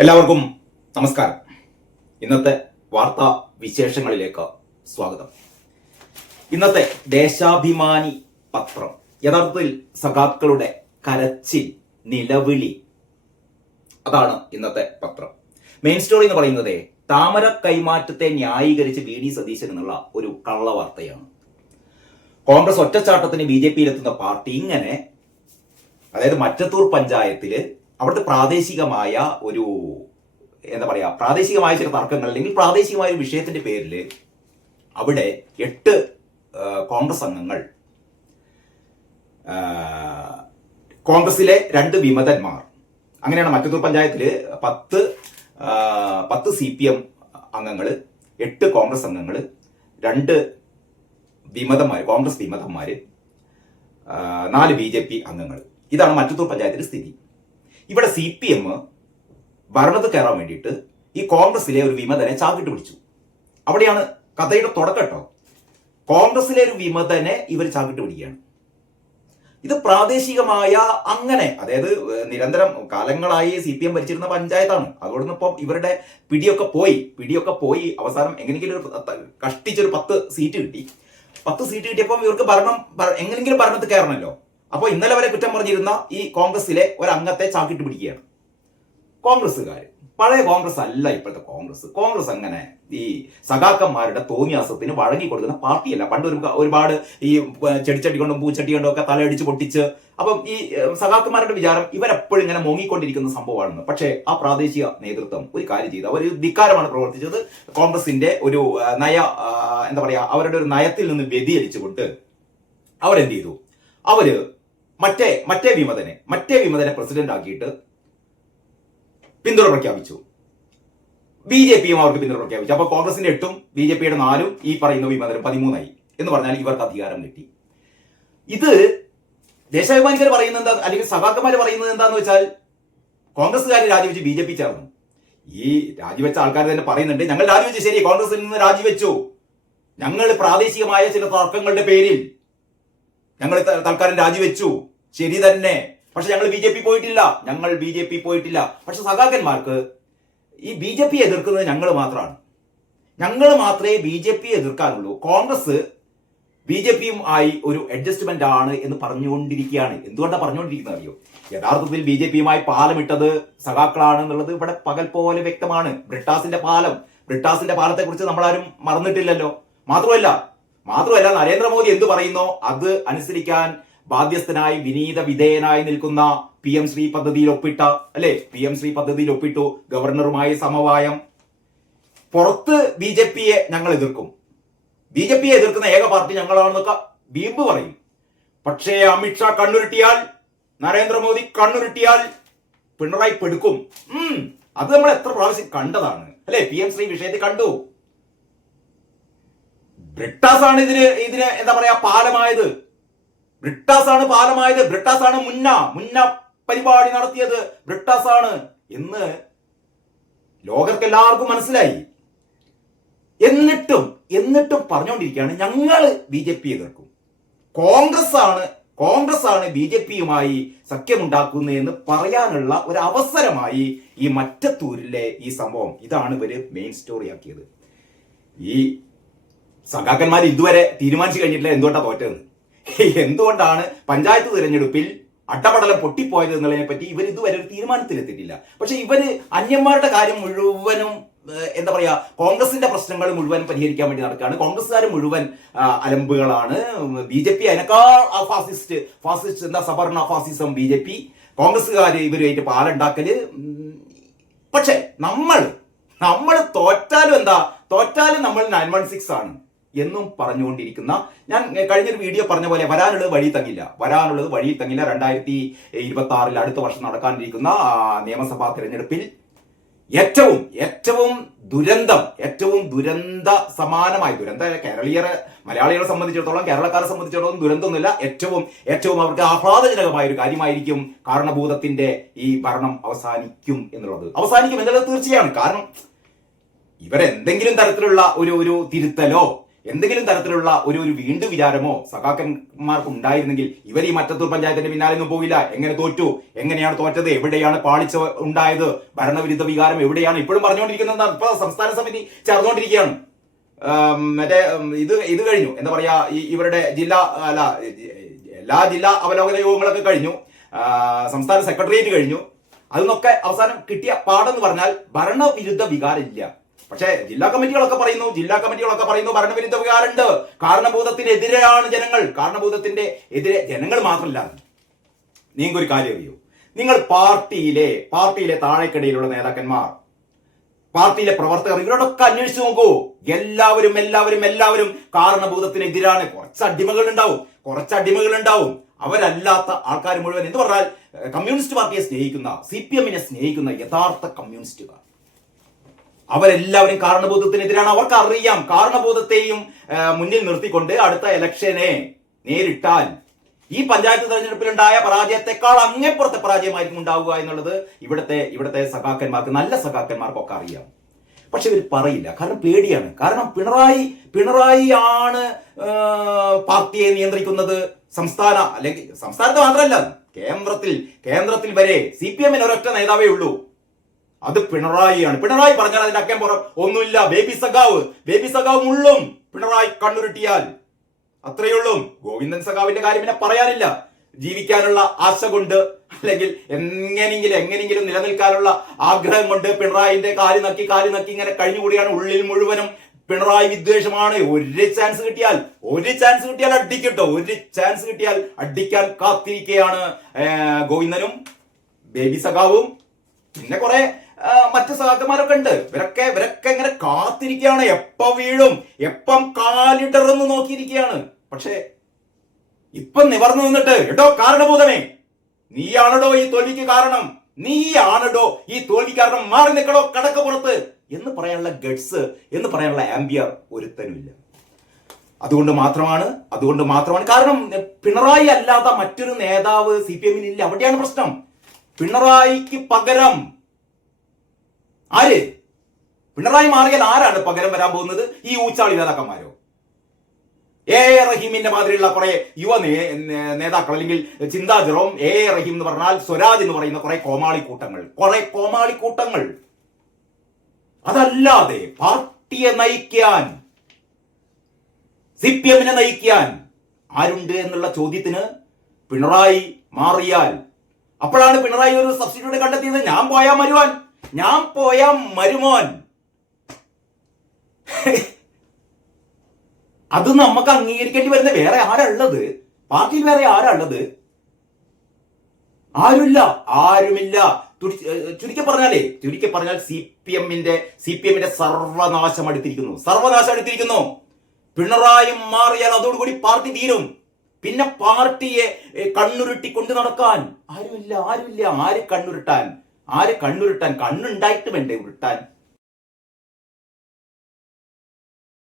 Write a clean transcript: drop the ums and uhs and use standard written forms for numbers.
എല്ലാവർക്കും നമസ്കാരം. ഇന്നത്തെ വാർത്താ വിശേഷങ്ങളിലേക്ക് സ്വാഗതം. ഇന്നത്തെ ദേശാഭിമാനി പത്രം യഥാർത്ഥത്തിൽ സഖാക്കളുടെ കരച്ചിൽ, നിലവിളി, അതാണ് ഇന്നത്തെ പത്രം. മെയിൻ സ്റ്റോറി എന്ന് പറയുന്നത് താമര കൈമാറ്റത്തെ ന്യായീകരിച്ച് വി.ഡി. സതീശൻ എന്നുള്ള ഒരു കള്ളവാർത്തയാണ്. കോൺഗ്രസ് ഒറ്റച്ചാട്ടത്തിന് BJP-യിലെത്തുന്ന പാർട്ടി ഇങ്ങനെ, അതായത് മറ്റത്തൂർ പഞ്ചായത്തില് അവിടുത്തെ പ്രാദേശികമായ ഒരു പ്രാദേശികമായ ചില തർക്കങ്ങൾ അല്ലെങ്കിൽ പ്രാദേശികമായ ഒരു വിഷയത്തിന്റെ പേരിൽ അവിടെ 8 കോൺഗ്രസ് അംഗങ്ങൾ, കോൺഗ്രസിലെ 2 വിമതന്മാർ, അങ്ങനെയാണ് മറ്റത്തൂർ പഞ്ചായത്തില് 10 CPM അംഗങ്ങൾ, 8 കോൺഗ്രസ് അംഗങ്ങൾ, 2 വിമതന്മാർ, കോൺഗ്രസ് വിമതന്മാർ, 4 BJP അംഗങ്ങൾ. ഇതാണ് മറ്റത്തൂർ പഞ്ചായത്തിലെ സ്ഥിതി. ഇവിടെ CPM ഭരണത്ത് കയറാൻ വേണ്ടിയിട്ട് ഈ കോൺഗ്രസിലെ ഒരു വിമതനെ ചാക്കിട്ട് പിടിച്ചു. അവിടെയാണ് കഥയുടെ തുടക്കട്ടോ. കോൺഗ്രസിലെ ഒരു വിമതനെ ഇവർ ചാക്കിട്ട് പിടിക്കുകയാണ്. ഇത് പ്രാദേശികമായ അങ്ങനെ, അതായത് നിരന്തരം കാലങ്ങളായി CPM ഭരിച്ചിരുന്ന പഞ്ചായത്താണ്. അതുകൊണ്ട് ഇപ്പം ഇവരുടെ പിടിയൊക്കെ പോയി അവസാനം എങ്ങനെയെങ്കിലും കഷ്ടിച്ചൊരു 10 സീറ്റ് കിട്ടി. 10 സീറ്റ് കിട്ടിയപ്പം ഇവർക്ക് എങ്ങനെയെങ്കിലും ഭരണത്തിൽ കയറണമല്ലോ. അപ്പോൾ ഇന്നലെ വരെ കുറ്റം പറഞ്ഞിരുന്ന ഈ കോൺഗ്രസിലെ ഒരു അംഗത്തെ ചാക്കിട്ട് പിടിക്കുകയാണ് കോൺഗ്രസ്സുകാർ. പഴയ കോൺഗ്രസ് അല്ല ഇപ്പോഴത്തെ കോൺഗ്രസ് അങ്ങനെ ഈ സഖാക്കന്മാരുടെ തോന്നിയാസത്തിന് വഴങ്ങി കൊടുക്കുന്ന പാർട്ടിയല്ല. പണ്ട് ഒരുപാട് ഈ ചെടിച്ചട്ടി കൊണ്ടും പൂച്ചട്ടി കൊണ്ടും ഒക്കെ തലയടിച്ച് പൊട്ടിച്ച്, അപ്പം ഈ സഖാക്കന്മാരുടെ വിചാരം ഇവരെപ്പോഴും ഇങ്ങനെ മുങ്ങിക്കൊണ്ടിരിക്കുന്ന സംഭവമാണെന്ന്. പക്ഷേ ആ പ്രാദേശിക നേതൃത്വം ഒരു കാര്യം ചെയ്തു. അവർ ധിക്കാരമാണ് പ്രവർത്തിച്ചത്. കോൺഗ്രസിന്റെ ഒരു അവരുടെ ഒരു നയത്തിൽ നിന്ന് വ്യതിചലിച്ചുകൊണ്ട് അവരെന്ത് ചെയ്തു? അവര് മറ്റേ വിമതനെ പ്രസിഡന്റ് ആക്കിയിട്ട് പിന്തുണ പ്രഖ്യാപിച്ചു. BJP-യും അവർക്ക് പിന്തുണ പ്രഖ്യാപിച്ചു. അപ്പൊ കോൺഗ്രസിന്റെ 8ഉം BJP-യുടെ 4ഉം ഈ പറയുന്ന വിമതരും 13 എന്ന് പറഞ്ഞാൽ ഇവർക്ക് അധികാരം കിട്ടി. ഇത് ദേശാഭിമാനിക്കാർ പറയുന്നത് എന്താ, അല്ലെങ്കിൽ സഖാക്കന്മാർ പറയുന്നത് എന്താന്ന് വെച്ചാൽ കോൺഗ്രസ്സുകാർ രാജിവെച്ച് BJP ചേർന്നു. ഈ രാജിവെച്ച ആൾക്കാർ തന്നെ പറയുന്നുണ്ട്, ഞങ്ങൾ രാജിവെച്ചു, ശരി, കോൺഗ്രസിൽ നിന്ന് രാജിവെച്ചു, ഞങ്ങൾ പ്രാദേശികമായ ചില തർക്കങ്ങളുടെ പേരിൽ ഞങ്ങൾ തൽക്കാലം രാജിവെച്ചു, ശരി തന്നെ, പക്ഷെ ഞങ്ങൾ BJP പോയിട്ടില്ല. പക്ഷെ സഖാക്കന്മാർക്ക് ഈ BJP എതിർക്കുന്നത് ഞങ്ങൾ മാത്രമേ BJP എതിർക്കാനുള്ളൂ. കോൺഗ്രസ് BJP-യും ആയി ഒരു അഡ്ജസ്റ്റ്മെന്റ് ആണ് എന്ന് പറഞ്ഞുകൊണ്ടിരിക്കുകയാണ്. എന്തുകൊണ്ടാണ് പറഞ്ഞുകൊണ്ടിരിക്കുന്നത് അറിയോ? യഥാർത്ഥത്തിൽ BJP-യുമായി പാലമിട്ടത് സഖാക്കളാണ് എന്നുള്ളത് ഇവിടെ പകൽ പോലെ വ്യക്തമാണ്. ബ്രിട്ടാസിന്റെ പാലത്തെ കുറിച്ച് നമ്മളാരും മറന്നിട്ടില്ലല്ലോ. മാത്രമല്ല നരേന്ദ്രമോദി എന്ത് പറയുന്നോ അത് അനുസരിക്കാൻ ബാധ്യസ്ഥനായി വിനീത വിധേയനായി നിൽക്കുന്ന PM ശ്രീ പദ്ധതിയിൽ ഒപ്പിട്ടു. ഗവർണറുമായി സമവായം. പുറത്ത് BJP-യെ ഞങ്ങൾ എതിർക്കും, BJP-യെ എതിർക്കുന്ന ഏക പാർട്ടി ഞങ്ങളാണെന്നൊക്കെ വീമ്പ് പറയും. പക്ഷേ അമിത്ഷാ കണ്ണുരുട്ടിയാൽ, നരേന്ദ്രമോദി കണ്ണുരുട്ടിയാൽ പിണറായി പെടുക്കും. അത് നമ്മൾ എത്ര പ്രാവശ്യം കണ്ടതാണ് അല്ലെ? PM ശ്രീ വിഷയത്തിൽ കണ്ടു. ബ്രിട്ടാസാണ് ഇതിന് പാലമായത്. ബ്രിട്ടാസാണ് മുന്ന പരിപാടി നടത്തിയത് ബ്രിട്ടാസാണ് എന്ന് ലോകർക്കെല്ലാവർക്കും മനസ്സിലായി. എന്നിട്ടും പറഞ്ഞുകൊണ്ടിരിക്കുകയാണ് ഞങ്ങൾ BJP എതിർക്കും. കോൺഗ്രസ് ആണ് BJP-യുമായി സഖ്യമുണ്ടാക്കുന്നതെന്ന് പറയാനുള്ള ഒരു അവസരമായി ഈ മറ്റത്തൂരിലെ ഈ സംഭവം, ഇതാണ് ഇവര് മെയിൻ സ്റ്റോറി ആക്കിയത്. ഈ സഖാക്കന്മാർ ഇതുവരെ തീരുമാനിച്ചു കഴിഞ്ഞിട്ടില്ല എന്തുകൊണ്ടാണ് തോറ്റതെന്ന്. എന്തുകൊണ്ടാണ് പഞ്ചായത്ത് തിരഞ്ഞെടുപ്പിൽ അട്ടപടലം പൊട്ടിപ്പോയത് എന്നുള്ളതിനെ പറ്റി ഇവർ ഇതുവരെ ഒരു തീരുമാനത്തിലെത്തിയിട്ടില്ല. പക്ഷെ ഇവര് അന്യന്മാരുടെ കാര്യം മുഴുവനും കോൺഗ്രസിന്റെ പ്രശ്നങ്ങൾ മുഴുവൻ പരിഹരിക്കാൻ വേണ്ടി നടക്കുകയാണ്. കോൺഗ്രസ്സുകാർ മുഴുവൻ അലമ്പുകളാണ്. BJP അതിനേക്കാൾ ഫാസിസ്റ്റ് സവർണ ഫാസിസം BJP. കോൺഗ്രസ്സുകാർ ഇവരുമായിട്ട് പാലുണ്ടാക്കല്. പക്ഷെ നമ്മൾ തോറ്റാലും നമ്മൾ 916 ആണ് എന്നും പറഞ്ഞുകൊണ്ടിരിക്കുന്ന, ഞാൻ കഴിഞ്ഞൊരു വീഡിയോ പറഞ്ഞ പോലെ വരാനുള്ളത് വഴി തങ്ങില്ല. 2026 അടുത്ത വർഷം നടക്കാനിരിക്കുന്ന നിയമസഭാ തിരഞ്ഞെടുപ്പിൽ ഏറ്റവും ദുരന്ത സമാനമായി, മലയാളികളെ സംബന്ധിച്ചിടത്തോളം, കേരളക്കാരെ സംബന്ധിച്ചിടത്തോളം ദുരന്തമൊന്നുമില്ല, ഏറ്റവും അവർക്ക് ആഹ്ലാദജനകമായ ഒരു കാര്യമായിരിക്കും കാരണഭൂതത്തിന്റെ ഈ ഭരണം അവസാനിക്കും എന്നുള്ളത് തീർച്ചയാണ്. കാരണം ഇവരെന്തെങ്കിലും തരത്തിലുള്ള ഒരു തിരുത്തലോ എന്തെങ്കിലും തരത്തിലുള്ള ഒരു വീണ്ടും വിചാരമോ സഖാക്കന്മാർക്ക് ഉണ്ടായിരുന്നെങ്കിൽ ഇവർ ഈ മറ്റത്തൂർ പഞ്ചായത്തിന്റെ പിന്നാലെ ഒന്നും പോയില്ല. എങ്ങനെ തോറ്റു, എങ്ങനെയാണ് തോറ്റത്, എവിടെയാണ് പാളിച്ച ഉണ്ടായത്, ഭരണവിരുദ്ധ വികാരം എവിടെയാണ് ഇപ്പോഴും പറഞ്ഞുകൊണ്ടിരിക്കുന്നത്. ഇപ്പൊ സംസ്ഥാന സമിതി ചേർന്നുകൊണ്ടിരിക്കുകയാണ്. മറ്റേ ഇത് കഴിഞ്ഞു, എന്താ പറയാ, ഇവരുടെ എല്ലാ ജില്ലാ അവലോകന യോഗങ്ങളൊക്കെ കഴിഞ്ഞു, സംസ്ഥാന സെക്രട്ടേറിയറ്റ് കഴിഞ്ഞു. അതിനൊക്കെ അവസാനം കിട്ടിയ പാടെന്ന് പറഞ്ഞാൽ ഭരണവിരുദ്ധ വികാരമില്ല. പക്ഷേ ജില്ലാ കമ്മിറ്റികളൊക്കെ പറയുന്നു ഭരണവിരുദ്ധ വികാരമുണ്ട്, കാരണഭൂതത്തിനെതിരെയാണ് ജനങ്ങൾ. കാരണഭൂതത്തിന്റെ എതിരെ ജനങ്ങൾ മാത്രമല്ല. നിങ്ങൾക്കൊരു കാര്യം അറിയൂ, നിങ്ങൾ പാർട്ടിയിലെ താഴെക്കിടയിലുള്ള നേതാക്കന്മാർ, പാർട്ടിയിലെ പ്രവർത്തകർ, ഇവരോടൊക്കെ അന്വേഷിച്ചു നോക്കൂ. എല്ലാവരും കാരണഭൂതത്തിനെതിരാണ്. കുറച്ച് അടിമകൾ ഉണ്ടാവും. അവരല്ലാത്ത ആൾക്കാർ മുഴുവൻ എന്ന് പറഞ്ഞാൽ കമ്മ്യൂണിസ്റ്റ് പാർട്ടിയെ സ്നേഹിക്കുന്ന, CPM-നെ സ്നേഹിക്കുന്ന യഥാർത്ഥ കമ്മ്യൂണിസ്റ്റുകാർ, അവരെല്ലാവരും കാരണഭൂതത്തിനെതിരാണ്. അവർക്ക് അറിയാം, കാരണഭൂതത്തെയും മുന്നിൽ നിർത്തിക്കൊണ്ട് അടുത്ത ഇലക്ഷനെ നേരിട്ടാൽ ഈ പഞ്ചായത്ത് തെരഞ്ഞെടുപ്പിലുണ്ടായ പരാജയത്തെക്കാൾ അങ്ങേപ്പുറത്തെ പരാജയമായിരിക്കും ഉണ്ടാവുക എന്നുള്ളത് ഇവിടുത്തെ സഖാക്കന്മാർക്ക്, നല്ല സഖാക്കന്മാർക്കൊക്കെ അറിയാം. പക്ഷെ ഇവർ പറയില്ല, കാരണം പേടിയാണ്. കാരണം പിണറായി ആണ് പാർട്ടിയെ നിയന്ത്രിക്കുന്നത്. സംസ്ഥാനത്ത് മാത്രമല്ല, കേന്ദ്രത്തിൽ വരെ CPM-ന് ഒരൊറ്റ നേതാവേ ഉള്ളൂ, അത് പിണറായിയാണ്. പിണറായി പറഞ്ഞാൽ അതിന്റെ അക്കം പുറം ഒന്നുമില്ല. ബേബി സഖാവ് മുള്ളും പിണറായി കണ്ണുരുട്ടിയാൽ, അത്രയുള്ളൂ. ഗോവിന്ദൻ സഖാവിന്റെ കാര്യം പിന്നെ പറയാനില്ല. ജീവിക്കാനുള്ള ആശ കൊണ്ട്, അല്ലെങ്കിൽ എങ്ങനെയെങ്കിലും നിലനിൽക്കാനുള്ള ആഗ്രഹം കൊണ്ട് പിണറായിന്റെ കാല് നക്കി ഇങ്ങനെ കഴിഞ്ഞുകൂടിയാണ്. ഉള്ളിൽ മുഴുവനും പിണറായി വിദ്വേഷമാണ്. ഒരു ചാൻസ് കിട്ടിയാൽ അടിക്കട്ടോ, ഒരു ചാൻസ് കിട്ടിയാൽ അടിക്കാൻ കാത്തിരിക്കുകയാണ് ഗോവിന്ദനും ബേബി സഖാവും. പിന്നെ കുറെ മറ്റു സഖാക്കന്മാരൊക്കെ ഉണ്ട്. ഇവരൊക്കെ ഇങ്ങനെ കാത്തിരിക്കുകയാണ്, എപ്പം വീഴും, എപ്പം കാലിടറെന്ന് നോക്കിയിരിക്കുകയാണ്. പക്ഷേ ഇപ്പം നിവർന്നു നിന്നിട്ട്, എടോ കാരണഭൂതമേ, നീയാണടോ ഈ തോൽവിക്ക് കാരണം, മാറി നിൽക്കടോ കടക്ക് പുറത്ത് എന്ന് പറയാനുള്ള ഗഡ്സ്, എന്ന് പറയാനുള്ള ആംബിയർ ഒരുത്തനുമില്ല. അതുകൊണ്ട് മാത്രമാണ് കാരണം പിണറായി അല്ലാത്ത മറ്റൊരു നേതാവ് CPM-ന് ഇല്ല. അവിടെയാണ് പ്രശ്നം. പിണറായിക്ക് പകരം ആര്? പിണറായി മാറിയാൽ ആരാണ് പകരം വരാൻ പോകുന്നത്? ഈ ഊച്ചാളി നേതാക്കന്മാരോ? റഹീമിന്റെ മാതിരിയുള്ള കുറെ യുവ നേതാക്കൾ, അല്ലെങ്കിൽ ചിന്താ ജെറോം, റഹീം എന്ന് പറഞ്ഞാൽ സ്വരാജ് എന്ന് പറയുന്ന കുറെ കോമാളിക്കൂട്ടങ്ങൾ. അതല്ലാതെ പാർട്ടിയെ നയിക്കാൻ, CPM-നെ നയിക്കാൻ ആരുണ്ട് എന്നുള്ള ചോദ്യത്തിന് പിണറായി മാറിയാൽ, അപ്പോഴാണ് പിണറായി ഒരു സബ്സ്റ്റിറ്റ്യൂട്ട് കണ്ടെത്തിയത്. ഞാൻ പോയാ മരുമോൻ. അത് നമുക്ക് അംഗീകരിക്കേണ്ടി വരുന്ന വേറെ ആരുള്ളത്? പാർട്ടിയിൽ വേറെ ആരുള്ളത്? ആരുമില്ല. ചുരുക്കി പറഞ്ഞാൽ CPM-ന്റെ സർവനാശം അടുത്തിരിക്കുന്നു. പിണറായി മാറിയാൽ അതോടുകൂടി പാർട്ടി തീരും. പിന്നെ പാർട്ടിയെ കണ്ണുരുട്ടി കൊണ്ട് നടക്കാൻ ആരുമില്ല. ആര് കണ്ണുരുട്ടാൻ? കണ്ണുണ്ടായിട്ട് വേണ്ടേ ഉരുട്ടാൻ?